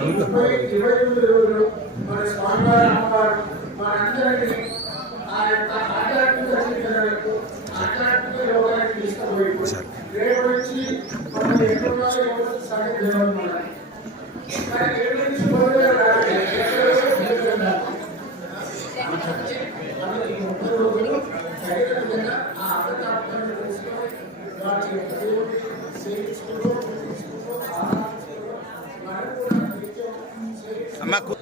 ఇరవై ఎనిమిది రోజులు మన స్వామివారి అమ్మవారు మనందరినీ ఆ యొక్క ఆధ్యాత్మిక చింతనలకు ఆధ్యాత్మిక యోగానికి తీసుకుపోయి రేపు నుంచి మనం రేపు నుంచి మొదలు రావాలి. ఎక్కడో ముందుకెళ్దాం. మనకి ముప్పై రోజులు తగిన విధంగా ఆ అర్థాత్మకమైన తెలుసుకొని వాటి యొక్క దేవుడిని సేవించుకుంటూ పూజించుకుంటూ ఆరాధించుకుంటూ మనం కూడా నిత్యం సేవించుకుంటూ అమ్మ కు-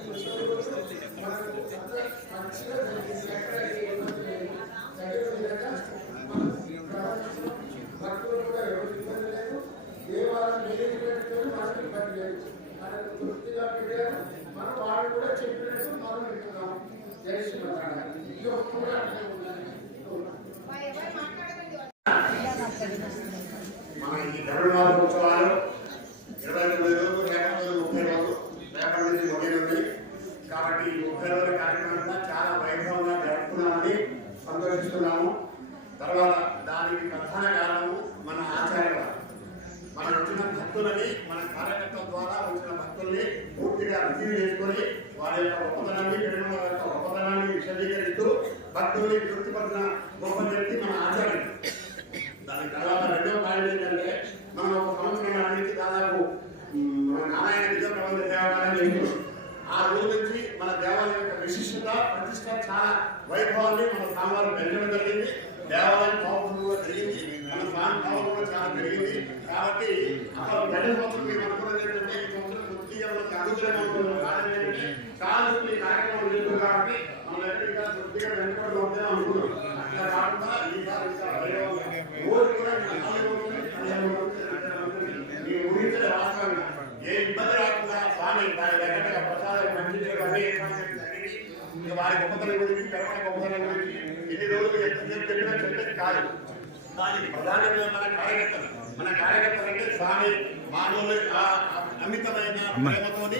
మనం వాళ్ళు కూడా చెప్పినట్టు మనం వింటున్నాం జై శ్రీమన్నారాయణ ఈ ఒక్క కూడా అట్లే ఉండాలి. మన ఈ ధరణ ఉత్సవాలు ఇరవై తొమ్మిది రోజులు రేపటి రోజు ముప్పై రోజులు రేపటి నుంచి మొదలైంది కాబట్టి ఈ ముప్పై రోజుల కార్యక్రమం కూడా చాలా వైభవంగా జరుపుకున్నామని సంతోషిస్తున్నాము తర్వాత దానికి ప్రధాన కారణము మన ఆచార్య మన వచ్చిన భక్తులని మన కార్యకర్తల ద్వారా వచ్చిన భక్తుల్ని పూర్తిగా రిసీవ్ చేసుకొని వారి యొక్క గొప్పతనాన్ని తిరుమల యొక్క గొప్పతనాన్ని విశదీకరిస్తూ భక్తుల్ని తృప్తిపరిచిన గొప్ప వ్యక్తి మన ఆచార్యుడు దాని తర్వాత రెండవ పాయింట్ ఏంటంటే మనం ఒక సంవత్సరం నుంచి దాదాపు ఉమ్, మన నారాయణ విజయ ప్రబంధ దేవాలయం చేస్తున్నాం ఆ రోజు నుంచి మన దేవాలయం యొక్క విశిష్టత ప్రతిష్ట చాలా వైభవాన్ని మన స్వామివారు పెంచడం జరిగింది దేవాలయం పవర్ఫుల్ కూడా జరిగింది మన స్వామి పవర్ కూడా చాలా పెరిగింది కాబట్టి అసలు గడిచిన సంవత్సరం మీరు అనుకున్నది ఏంటంటే ఈ సంవత్సరం కొద్దిగా మనకి అనుకూలంగా ఉంటుంది కారణం ఏంటంటే చాలా మంది ఈ కార్యక్రమం చేస్తుంది కాబట్టి మనం ఎక్కడికి కొద్దిగా వెనుకబడి ఉంటే అనుకున్నాం అట్లా కాకుండా ఈసారి ఇంకా వైభవంగా రోజు కూడా మీ నాలుగు వందలు, పదిహేను వందలు, మీ ఊహించని వాస్తవంగా ఏ ఇబ్బంది రాకుండా స్వామి దాని దగ్గరగా ప్రసాదాలు పండించడం అన్ని ఏర్పాట్లు జరిగి ఇంకా వారి గొప్పతనం గురించి తెలంగాణ గొప్పతనం గురించి ఎన్ని రోజులు ఎంతసేపు చెప్పినా చెప్పేది కాదు దానికి ప్రధానంగా మన కార్యకర్తలు మన కార్యకర్తలు అంటే స్వామి మానవులు ఆ అమితమైన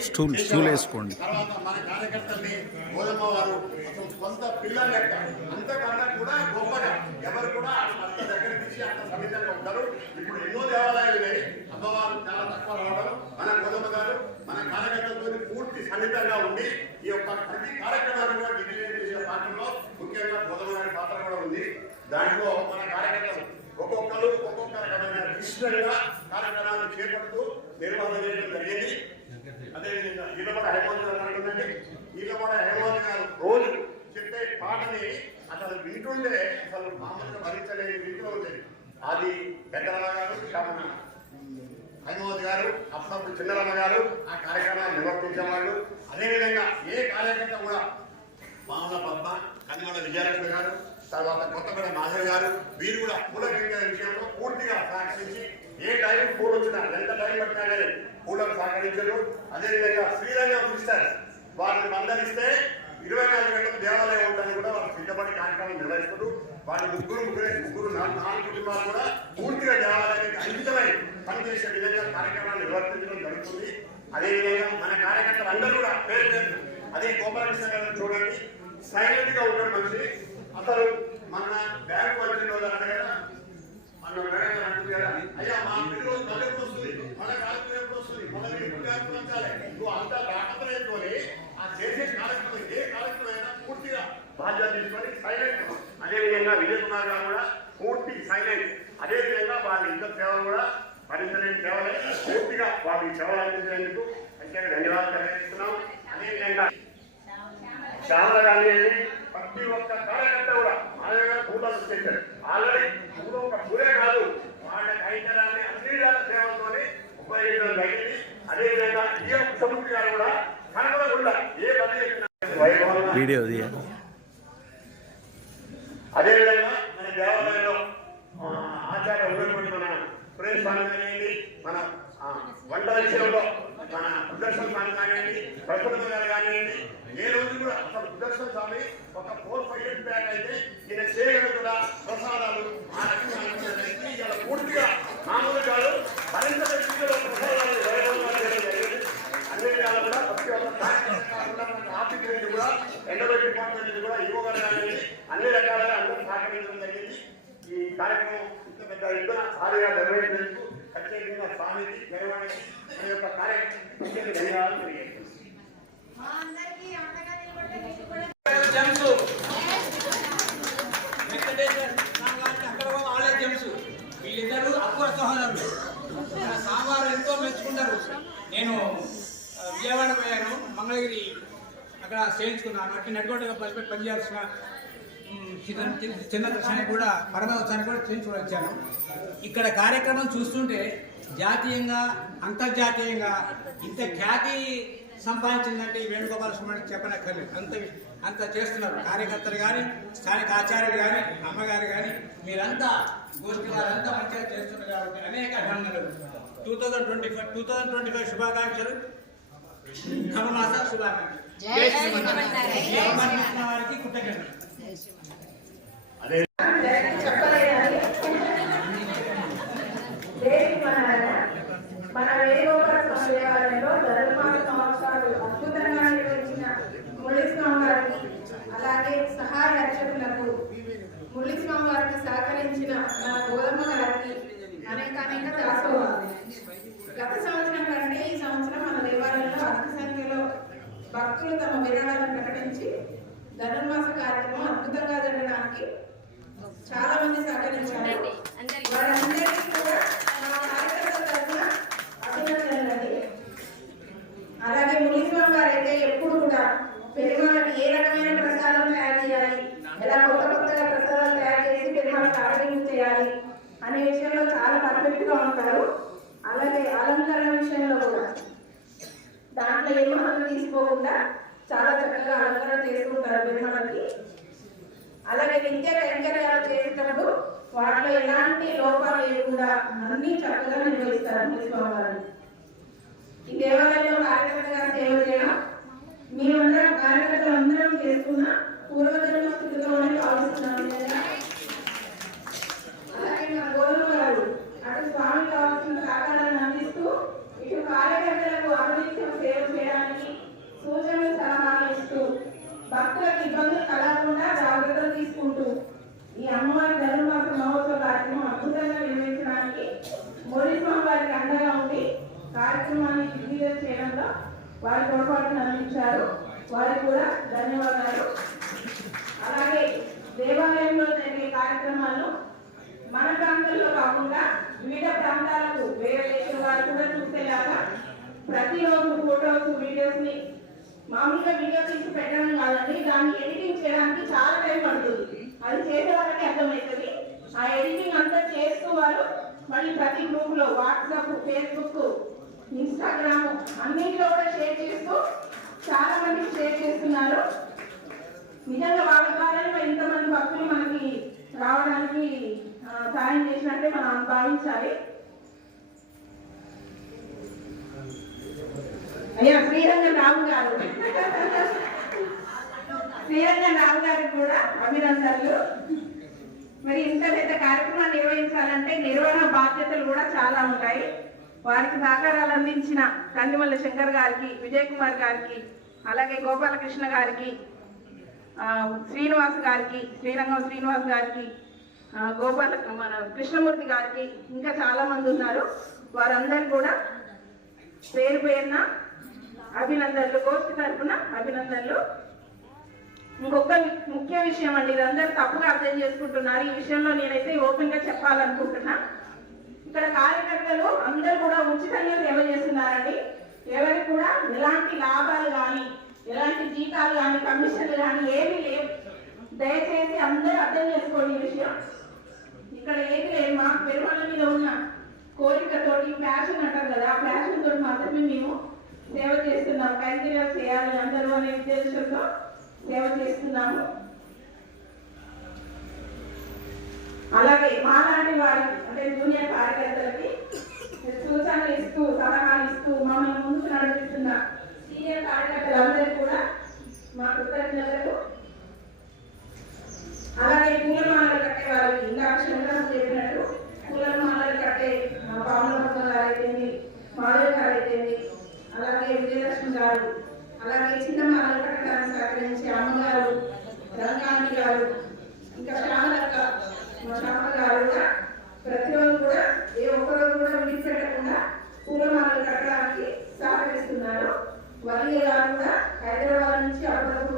స్టూల్- చేసేవారు. స్టూల్ వేసుకోండి. తర్వాత మన కార్యకర్తల్ని గోధుమ వారు అసలు సొంత పిల్లల లెక్క అంతకన్నా కూడా గొప్పగా ఎవరు కూడా అంత దగ్గర తీసి అంత సన్నిధంగా ఉంటారు ఇప్పుడు ఎన్నో దేవాలయాలు ఉన్నాయి అనుభవాలు చాలా తక్కువ రావడం మన గోధుమ గారు మన కార్యకర్తలతో పూర్తి సన్నిహితంగా ఉండి ఈ యొక్క ప్రతి కార్యక్రమాన్ని కూడా దిగ్విజయం చేసే పాత్రలో ముఖ్యంగా గోధుమ గారి పాత్ర కూడా ఉంది. దాంట్లో మన కార్యకర్తలు ఒక్కొక్కరు ఒక్కొక్క రకమైన విశిష్టంగా కార్యక్రమాన్ని చేపడుతూ నిర్వహణ చేయడం జరిగింది. అదేవిధంగా కూడా హైమోద్ గారు అంటుందండి కూడా హైమోద్ గారు రోజు చెప్పే పాటని అసలు వింటుండే అసలు మామూలుగా భరించలేని రీతిలో ఉండేది అది పెద్దరమ్మ గారు. హనుమతి గారు. అప్పుడప్పుడు చిన్నరమ్మ గారు ఆ కార్యక్రమాన్ని నిర్వర్తించేవాళ్ళు. అదేవిధంగా ఏ కార్యకర్త కూడా మామూల పద్మ కన్నిగొండ విజయలక్ష్మి గారు తర్వాత కొత్తపేట మాధవ్ గారు వీరు కూడా పూల వెంకయ్య విషయంలో పూర్తిగా సహకరించి ఏ టైం పూలు వచ్చినా ఎంత టైం పట్టినా కానీ పూలకు సహకరించరు. అదేవిధంగా శ్రీరంగం చూస్తారు వారిని మందలిస్తే ఇరవై నాలుగు గంటల దేవాలయం ఉందని కూడా వాళ్ళు సిద్ధపడి కార్యక్రమం నిర్వహిస్తారు వాళ్ళ ముగ్గురు ముగ్గురే ముగ్గురు నాలుగు నాలుగు కుటుంబాలు కూడా పూర్తిగా దేవాలయానికి అంకితమై పనిచేసే విధంగా కార్యక్రమాలు నిర్వర్తించడం జరుగుతుంది. అదేవిధంగా మన కార్యకర్తలు అందరూ కూడా పేరు పేరు అదే గోపాలకృష్ణ గారిని చూడండి. సైలెంట్గా ఉంటాడు మనిషి. అసలు మన బ్యాంక్ వచ్చిన రోజు అడగదా మన అయ్యా మా ఇంటి రోజు మళ్ళీ వస్తుంది మన కార్యక్రమం ఎప్పుడు వస్తుంది? మన ఇంటి నువ్వు అంత రాకపోయి ఆ చేసే కార్యక్రమం ఏ కార్యక్రమం అయినా పూర్తిగా బాధ్యత తీసుకొని సైలెంట్ అదేవిధంగా విజయ్ కుమార్ గారు కూడా పూర్తి సైలెంట్ అదేవిధంగా వాళ్ళ ఇద్దరు సేవలు కూడా భరించలేని సేవలే పూర్తిగా వాళ్ళకి సేవలు అందించినందుకు ప్రత్యేక ధన్యవాదాలు తెలియజేస్తున్నాం అదేవిధంగా శ్యామల గాంధీ ప్రతి ఒక్క కార్యకర్త కూడా మానవ పూటలు చేశారు. ఆల్రెడీ పూట ఒక పూరే కాదు. వాళ్ళ కైతరాన్ని అన్ని విధాల సేవలతోనే ఉపయోగించడం జరిగింది. అదేవిధంగా ఈ యొక్క సముద్రి గారు కూడా కనబడకుండా ఏ పని వీడియో తీయ అదేవిధంగా మన దేవాలయంలో ఆచార్య ఉన్నటువంటి మన సురేష్ స్వామి కానివ్వండి మన ఆ, విషయంలో మన సుదర్శన స్వామి కానివ్వండి ప్రకృతి గారు కానివ్వండి ఏ రోజు కూడా అసలు సుదర్శన స్వామి ఒక ఫోర్ ఫైవ్ ఇయర్స్ బ్యాక్ అయితే ఈయన చేయగల కూడా ప్రసాదాలు ఆ రకంగా ఇలా పూర్తిగా మామూలు కాదు మరింత రీతిలో ప్రసాదాలు అన్ని విధాలు కూడా ప్రతి ఒక్క ఆర్థిక రీతి కూడా ఎండబెట్టి డిపార్ట్మెంట్ కూడా ఇవ్వగలగాలి అన్ని రకాలుగా అందరూ సహకరించడం జరిగింది. ఈ కార్యక్రమం ఇంత పెద్ద ఎత్తున భారీగా నిర్వహించేందుకు ప్రత్యేకంగా స్వామికి నిర్వహణకి మన యొక్క కార్యక్రమం ధన్యవాదాలు తెలియజేస్తున్నాను. వీళ్ళిద్దరు అక్కువ సహోదరులు సాంబారు ఎంతో మెచ్చుకుంటారు నేను విజయవాడ పోయాను మంగళగిరి అక్కడ చేయించుకున్నాను అట్టి నడుకోటగా పని పనిచేయాల్సిన చిన్న- కృష్ణాన్ని కూడా పరమోత్సవాన్ని కూడా చేయించుకుని వచ్చాను ఇక్కడ కార్యక్రమం చూస్తుంటే జాతీయంగా అంతర్జాతీయంగా ఇంత ఖ్యాతి సంపాదించిందంటే వేణుగోపాల స్వామి చెప్పనక్కర్లేదు. అంత అంత చేస్తున్నారు. కార్యకర్తలు కానీ స్థానిక ఆచార్యులు కానీ అమ్మగారు కానీ మీరంతా గోష్ఠి వారంతా మంచిగా చేస్తున్నారు కాబట్టి అనేక అభినందనలు. Two thousand twenty five two thousand twenty five శుభాకాంక్షలు. ధనుమాస శుభాకాంక్షలు. వారికి కృతజ్ఞతలు. మన మన స్వామి దేవాలయంలో ధర్మాల సంవత్సరాలు అద్భుతంగా నిర్వహించిన మురళీ స్వామి అలాగే సహాయ అర్చకులకు మురళీ స్వామి వారికి సహకరించిన మన గోధుమ గారికి అనేక అనేక గత సంవత్సరం కంటే ఈ సంవత్సరం మన దేవాలయంలో అధిక సంఖ్యలో భక్తులు తమ విరాళాలను ప్రకటించి ధనుర్మాస కార్యక్రమం అద్భుతంగా జరగడానికి చాలా మంది సహకరించారు. వారందరికీ కూడా మా కార్యకర్తల తరఫున అభినందనలండి. అలాగే మునిస్వామి గారు అయితే ఎప్పుడు కూడా పెరుమాళకి ఏ రకమైన ప్రసాదం తయారు చేయాలి ఎలా కొత్త కొత్తగా ప్రసాదాలు తయారు చేసి పెరుమాళకి ఆర్డరింగ్ చేయాలి అనే విషయంలో చాలా పర్ఫెక్ట్గా ఉంటారు. అలాగే అలంకరణ విషయంలో కూడా దాంట్లో ఏ మహత్వం తీసుకోకుండా చాలా చక్కగా అలంకరణ చేసుకుంటారు పెరుమాళకి అలాగే నిత్య కైంకర్యాలు చేసేటప్పుడు వాటిలో ఎలాంటి లోపాలు లేకుండా అన్ని చక్కగా నిర్వహిస్తారు అన్ని ఈ దేవాలయంలో కార్యకర్తగా సేవ చేయడం మేమందరం కార్యకర్తలు అందరం చేసుకున్న పూర్వజన్మ స్థితిలోనే భావిస్తున్నాం అలాగే మా గోధుమ గారు అటు స్వామి కావాల్సిన సహకారాన్ని అందిస్తూ ఇటు కార్యకర్తలకు అనునిత్యం సేవ చేయడానికి సూచనలు సలహాలు ఇస్తూ భక్తులకు ఇబ్బందులు జాగ్రత్తలు తీసుకుంటూ ఈ అమ్మవారి ధనుర్మాస మహోత్సవ కార్యక్రమం అద్భుతంగా నిర్వహించడానికి మోడీ స్వామి వారికి అండగా ఉండి కార్యక్రమాన్ని దిగ్విజయం చేయడంలో వారి పొరపాటును అందించారు వారికి కూడా ధన్యవాదాలు. అలాగే దేవాలయంలో జరిగే కార్యక్రమాలను మన ప్రాంతంలో కాకుండా వివిధ ప్రాంతాలకు వేరే దేశం వారు కూడా చూసేలాగా ప్రతిరోజు ఫోటోస్ వీడియోస్ని మామూలుగా వీడియో తీసి పెట్టడం కాదండి. దాన్ని ఎడిటింగ్ చేయడానికి చాలా టైం పడుతుంది. అది చేసే వాళ్ళకి అర్థమవుతుంది. ఆ ఎడిటింగ్ అంతా చేస్తూ వారు మళ్ళీ ప్రతి గ్రూప్లో వాట్సాప్ ఫేస్బుక్ ఇన్స్టాగ్రామ్ అన్నింటిలో కూడా షేర్ చేస్తూ చాలా మందికి షేర్ చేస్తున్నారు. నిజంగా వాళ్ళ ద్వారానే ఇంతమంది భక్తులు మనకి రావడానికి సాయం చేసినట్టే మనం భావించాలి. అయ్యా శ్రీరంగం రాము గారు. శ్రీరంగం రాము గారికి కూడా అభినందనలు. మరి ఇంత పెద్ద కార్యక్రమాన్ని నిర్వహించాలంటే నిర్వహణ బాధ్యతలు కూడా చాలా ఉంటాయి. వారికి సహకారాలు అందించిన కందిమల్ల శంకర్ గారికి విజయ్ కుమార్ గారికి అలాగే గోపాలకృష్ణ గారికి శ్రీనివాస్ గారికి శ్రీరంగం శ్రీనివాస్ గారికి గోపాల మన కృష్ణమూర్తి గారికి ఇంకా చాలా మంది ఉన్నారు. వారందరూ కూడా పేరు పేరున అభినందనలు. కోర్టు తరఫున అభినందనలు. ఇంకొక ముఖ్య విషయం అండి ఇదందరూ తప్పుగా అర్థం చేసుకుంటున్నారు. ఈ విషయంలో నేనైతే ఓపెన్గా చెప్పాలనుకుంటున్నా. ఇక్కడ కార్యకర్తలు అందరూ కూడా ఉచితంగా సేవ చేస్తున్నారండి. ఎవరికి కూడా ఎలాంటి లాభాలు కానీ ఎలాంటి జీతాలు కానీ కమిషన్లు కానీ ఏమీ లేవు. దయచేసి అందరూ అర్థం చేసుకోండి ఈ విషయం. ఇక్కడ ఏమి లేదు మా పెరుమల మీద ఉన్న కోరికతోటి ప్యాషన్ అంటారు కదా ఆ ప్యాషన్ తోటి మాత్రమే మేము సేవ చేస్తున్నాం. కైంకర్యాలు చేయాలి అందరూ అనే ఉద్దేశంతో సేవ చేస్తున్నాము. అలాగే మాలాంటి వారికి అంటే జూనియర్ కార్యకర్తలకి సూచనలు ఇస్తూ సలహాలు ఇస్తూ మమ్మల్ని ముందుకు నడిపిస్తున్న సీనియర్ కార్యకర్తలందరూ కూడా మా కృతజ్ఞతలు. అలాగే పూలమాలలు కట్టే వారికి ఇంకా శంకరం చెప్పినట్టు పూలమాలలు కట్టే పావన గారు అయితేంది మాధవ్ గారు అలాగే చిన్నమ్మ అలకట్ట గారు సహకరించి అమ్మగారు రంగాన్ని గారు ఇంకా శ్యామలక్క మా శ్యామ గారు కూడా ప్రతిరోజు కూడా ఏ ఒక్కరోజు కూడా విడిచిపెట్టకుండా పూలమాలలు కట్టడానికి సహకరిస్తున్నారు. వల్లి గారు కూడా హైదరాబాద్ నుంచి అప్పటికి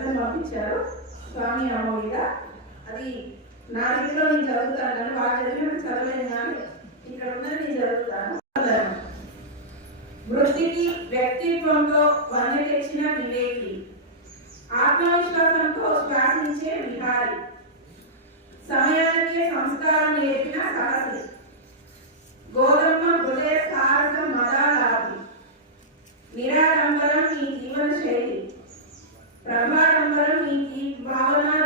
చిన్న పంపించారు. స్వామి అమ్మోయిద అది నా రీతిలో నేను చదువుతాను కానీ వాళ్ళు చదివినట్టు చదవలేను కానీ ఇక్కడ ఉన్నది నేను చదువుతాను. వృత్తికి వ్యక్తిత్వంతో వన్నె తెచ్చిన వివేకి. ఆత్మవిశ్వాసంతో శ్వాసించే విహారి. సమయానికి సంస్కారం నేర్పిన సాహసి గోధుమ హృదయ సాహసం మదాలాభి. నిరాడంబరం ఈ జీవన శైలి. பிரபாடம்பரம் இந்தி பாவனா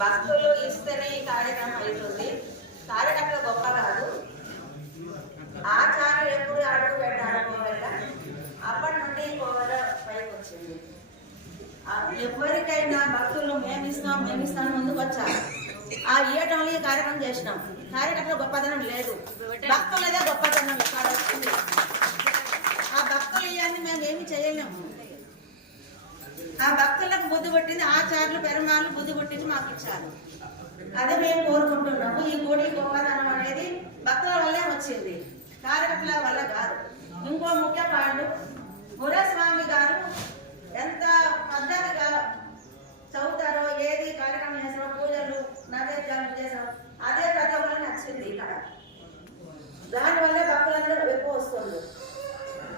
భక్తులు ఇస్తేనే ఈ కార్యక్రమం అవుతుంది. కార్యకర్తలు గొప్ప కాదు ఆచార్యులు ఎప్పుడు అడుగు పెట్టాడు కోవెల అప్పటి నుండి కోవెల పైకి వచ్చింది. ఎవరికైనా భక్తులు మేము ఇస్తానో ముందుకు వచ్చారు. ఆ ఇయ్యటంలో ఈ కార్యక్రమం చేసినాం. కార్యకర్తలు గొప్పతనం లేదు. భక్తులదే గొప్పతనం. ఇక్కడ వచ్చింది ఆ భక్తులు ఇవన్నీ మేము ఏమి చేయలేము. ఆ భక్తులకు బుద్ధి పుట్టింది ఆచార్యులు పెరుమాళ్ళు బుద్ధి పుట్టించి మాకు ఇచ్చారు అదే మేము కోరుకుంటున్నాము ఈ గుడి గోపాధనం అనేది భక్తుల వల్లే వచ్చింది. కార్యకర్తల వల్ల కాదు. ఇంకో ముఖ్య పాయింట్ గురస్వామి గారు ఎంత పద్ధతిగా చదువుతారో ఏది కార్యక్రమం చేస్తారో పూజలు నైవేద్యాలు చేస్తారో అదే ప్రతి ఒక్కరికి నచ్చింది ఇక్కడ. దానివల్ల భక్తులందరూ ఎక్కువ వస్తుంది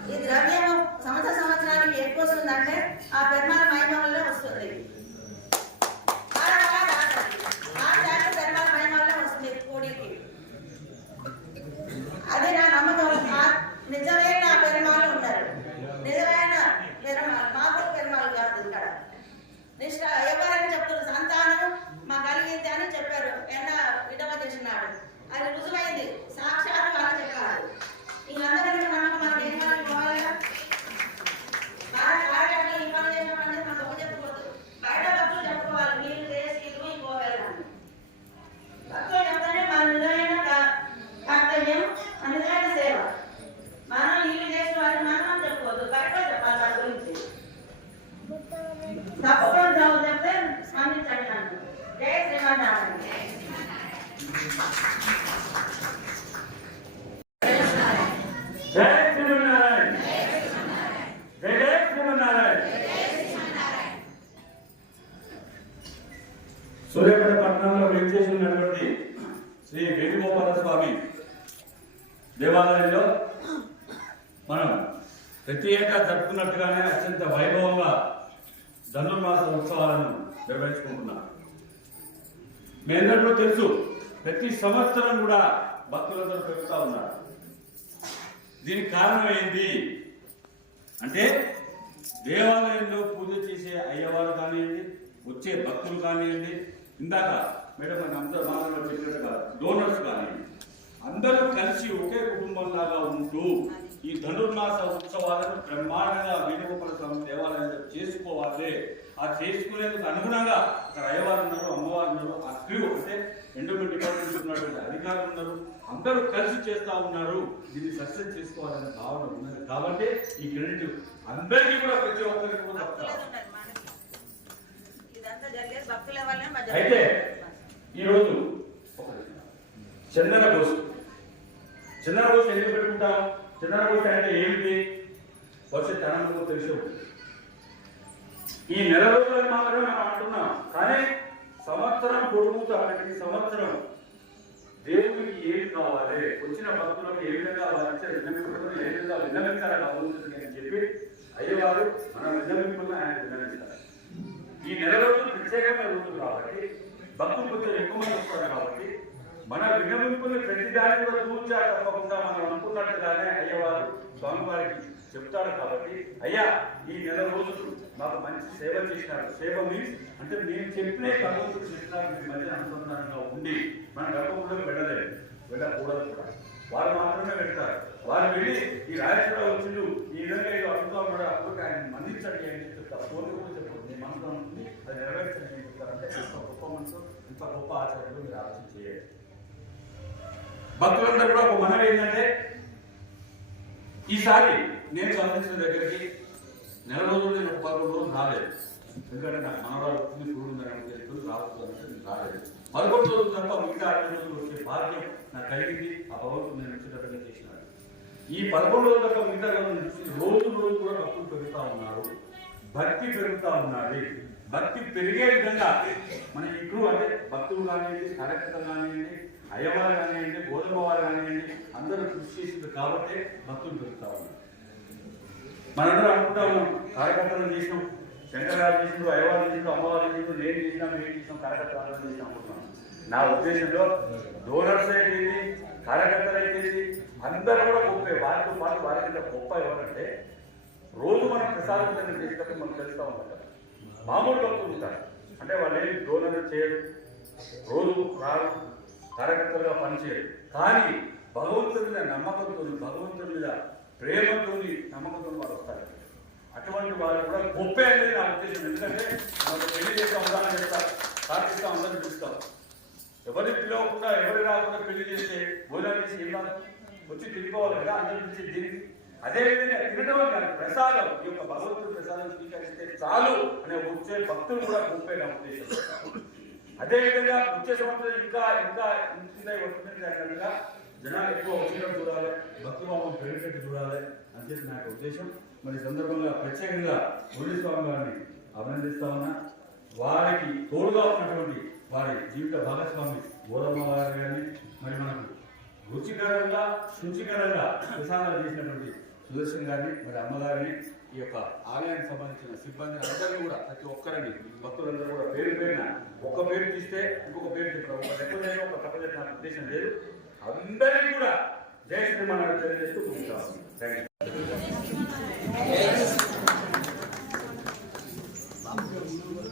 ఈ ద్రవ్యం సంవత్సర సంవత్సరానికి ఎక్కువ వస్తుందంటే ఆ పెరుమాల మహిమ వల్ల వస్తుంది ఆడ వల్ల రాదు. ఆ జాతి పెరుమాల మహిమ వల్ల వస్తుంది కోడికి అది నా నమ్మకం ఆ నిజమైన పెరుమాలు ఉన్నారు నిజమైన పెరుమాలు మామూలు పెరుమాలు కాదు ఇక్కడ నిష్ట ఎవరైనా చెప్తున్నారు సంతానం మా కలిగింది అని చెప్పారు ఎండ విడవ చేసినాడు అది రుజువైంది సాక్షాత్ వాళ్ళు చెప్పారు వీళ్ళందరికీ నమ్మకం మనకి ఏం కావాలి పోవాలిగా బాగా కార్యక్రమం ఈ పని చేసినామంటే మనకు ఒక చెప్పుకోవద్దు బయట భక్తులు చెప్పుకోవాలి మీరు చేసి ఇల్లు ఇంకోవాలని భక్తులు చెప్తానే మన నిజమైన క- కర్తవ్యం మన నిజమైన సేవ మనం ఇల్లు చేసిన వాటిని మనం చెప్పుకోవద్దు బయట వాళ్ళు చెప్పాలి వాటి గురించి తప్పకుండా జవాబు చెప్తే స్పందించండి నన్ను జై శ్రీమన్నారాయణ జై శ్రీమన్నారాయణ జై జై శ్రీమన్నారాయణ సూర్యాపేట పట్టణంలో వేచేసి ఉన్నటువంటి శ్రీ వేణుగోపాల స్వామి. దేవాలయంలో మనం ప్రతి ఏటా జరుపుకున్నట్టుగానే అత్యంత వైభవంగా ధనుర్మాస ఉత్సవాలను నిర్వహించుకుంటున్నాం. మీ అందరికీ తెలుసు ప్రతి సంవత్సరం కూడా భక్తులందరూ పెరుగుతూ ఉన్నారు. దీనికి కారణం ఏంటి? అంటే దేవాలయంలో పూజ చేసే అయ్యవారు కానివ్వండి వచ్చే భక్తులు కానివ్వండి ఇందాక మేడం అందరూ మామూలుగా చెప్పినట్టుగా డోనర్స్ కానివ్వండి అందరూ కలిసి ఒకే కుటుంబంలాగా ఉంటూ ఈ ధనుర్మాస ఉత్సవాలను బ్రహ్మాండంగా వేణుగోపాల స్వామి దేవాలయంలో చేసుకోవాలి. ఆ చేసుకునేందుకు అనుగుణంగా అక్కడ అయ్యవారు ఉన్నారు అమ్మవారు ఉన్నారు ఆ క్రూ అంటే ఎండోమెంట్ డిపార్ట్మెంట్ ఉన్నటువంటి అధికారులు ఉన్నారు. అందరూ కలిసి చేస్తా ఉన్నారు. దీన్ని సక్సెస్ చేసుకోవాలనే భావన ఉన్నది. కాబట్టి ఈ క్రెడిట్ అందరికీ కూడా ప్రతి ఒక్కరికి కూడా అయితే. ఈరోజు చందన గోసు చందన గోసు ఎందుకు పెట్టుకుంటాం చందన గోసు అంటే ఏమిటి? వచ్చే తనంలో తెలిసి. ఈ నెల రోజులు మాత్రమే మనం అంటున్నాం. కానీ సంవత్సరం పొడుగుతా ప్రతి సంవత్సరం దేవునికి ఏది కావాలి? వచ్చిన భక్తులకు ఏ విధంగా వారు ఇచ్చే విన్నవింపులను ఏ విధంగా విన్నవించాలని అవసరం అని చెప్పి అయ్యేవారు మన విన్నవింపులను ఆయన విన్నవించాలి. ఈ నెల రోజులు ప్రత్యేకమైన రోజులు కాబట్టి భక్తులు కొంచెం ఎక్కువ మంది వస్తారు కాబట్టి మన విన్నవింపులు ప్రతిదాని కూడా తూచా తప్పకుండా మనం అనుకున్నట్టుగానే అయ్యవారు స్వామివారికి చెప్తారు కాబట్టి అయ్యా ఈ నెల రోజులు మాకు మంచి సేవ చేసినారు. సేవ మీన్స్ అంటే నేను చెప్పినే భగవంతుడు చేసినారు మీ మధ్య అనుసంధానంగా ఉండి మన గర్భంలో వెళ్ళలేదు. వెళ్ళకూడదు కూడా. వారు మాత్రమే వెళ్తారు. వారు వెళ్ళి ఈ రాజేశ్వరరావు వచ్చిండు ఈ విధంగా ఇది అడుగుతా ఉన్నాడు అప్పుడు ఆయన మందించండి అని చెప్తారు కోరిక కూడా చెప్పదు మీ మనసులో ఉంటుంది అది నెరవేర్చండి అని చెప్తారంటే ఇంత గొప్ప మనసు ఇంత గొప్ప ఆచార్యులు మీరు ఆలోచన చేయాలి. భక్తులందరూ కూడా ఒక మనవి ఏంటంటే ఈసారి నేను సంబంధించిన దగ్గరికి నెల రోజులు నేను ఒక పదకొండు రోజులు రాలేదు. ఎందుకంటే నాకు మనవాళ్ళు వచ్చింది చూడు ఉందని తెలుసు రావద్దు నేను రాలేదు. పదకొండు రోజులు తప్ప మిగతా అరవై రోజులు వచ్చే భాగ్యం నాకు కలిగింది. ఆ భగవంతుడు నేను వచ్చేటట్టుగా చేసినాడు. ఈ పదకొండు రోజుల తప్ప మిగతా రోజుల నుంచి రోజు రోజు కూడా భక్తులు పెరుగుతా ఉన్నారు. భక్తి పెరుగుతా ఉన్నది భక్తి పెరిగే విధంగా మన ఇంట్లో అంటే భక్తులు కానివ్వండి కార్యకర్తలు కానివ్వండి అయ్యవారు కానివ్వండి గోధుమ వారు కానివ్వండి అందరూ కృషి చేసింది కాబట్టి భక్తులు పెరుగుతా ఉన్నారు. మనందరూ అనుకుంటా ఉన్నాం కార్యకర్తలు చేసినాం శంకరగారు చేసిండు అయ్యవారు చేసిండు అమ్మవారు చేసిండు నేను చేసినా నేను చేసినాం కార్యకర్తలు అందరూ చేసినాం అనుకుంటున్నాం. నా ఉద్దేశంలో డోనర్స్ అయితే కార్యకర్తలు అయితే అందరూ కూడా గొప్పే వారితో పాటు వారికంటే గొప్ప ఎవరంటే రోజు మనం ప్రసాదం వితరణ చేసేటప్పుడు మనం తెలుస్తూ ఉంటారు మామూలు భక్తులు ఉంటారు అంటే వాళ్ళు ఏమి డోనర్ చేయరు. రోజు రారు కార్యకర్తలుగా పనిచేయరు. కానీ భగవంతుడి మీద నమ్మకంతో భగవంతుడి మీద ప్రేమతో నమ్మకంతో వారు వస్తారు. అటువంటి వారు కూడా గొప్ప అనేది నా ఉద్దేశం. ఎందుకంటే మనకు పెళ్ళి చేసే ఉండాలని చెప్తారు. కార్తీక అందరిని పిలుస్తాం ఎవరిని పిలవకుండా ఎవరు రాకుండా పెళ్ళి చేస్తే భోజనం చేసి ఏం వచ్చి తిరిగిపోవాలి కదా అందరి నుంచి దీనికి అదే విధంగా తినడం కాదు ప్రసాదం ఈ యొక్క భగవంతుడు ప్రసాదం స్వీకరిస్తే చాలు అనే వచ్చే భక్తులు కూడా గొప్ప నా ఉద్దేశం అదేవిధంగా వచ్చే సంవత్సరం ఇంకా ఇంకా ఇంకా వస్తుంది జనాలు ఎక్కువ వచ్చేటట్టు చూడాలి భక్తిభావం భావం చూడాలి అని చెప్పి నాకు ఉద్దేశం. మరి సందర్భంగా ప్రత్యేకంగా మురళీ స్వామి గారిని అభినందిస్తా ఉన్నా. వారికి తోడుగా ఉన్నటువంటి వారి జీవిత భాగస్వామి గోరమ్మ గారు కానీ మరి మనకు రుచికరంగా శుచికరంగా ప్రసాదాలు చేసినటువంటి సుదర్శన్ గారిని మరి అమ్మగారిని ఈ యొక్క ఆలయానికి సంబంధించిన సిబ్బంది అందరినీ కూడా ప్రతి ఒక్కరిని భక్తులందరూ కూడా పేరు పేరున ఒక పేరు తీస్తే ఇంకొక పేరు చెప్పడం ఒక లెక్కలేదు ఒక తప్ప ఉద్దేశం లేదు. అందరినీ కూడా జయ శ్రీమన్నారాయణ తెలియజేస్తూ ముగిస్తాం థ్యాంక్ యూ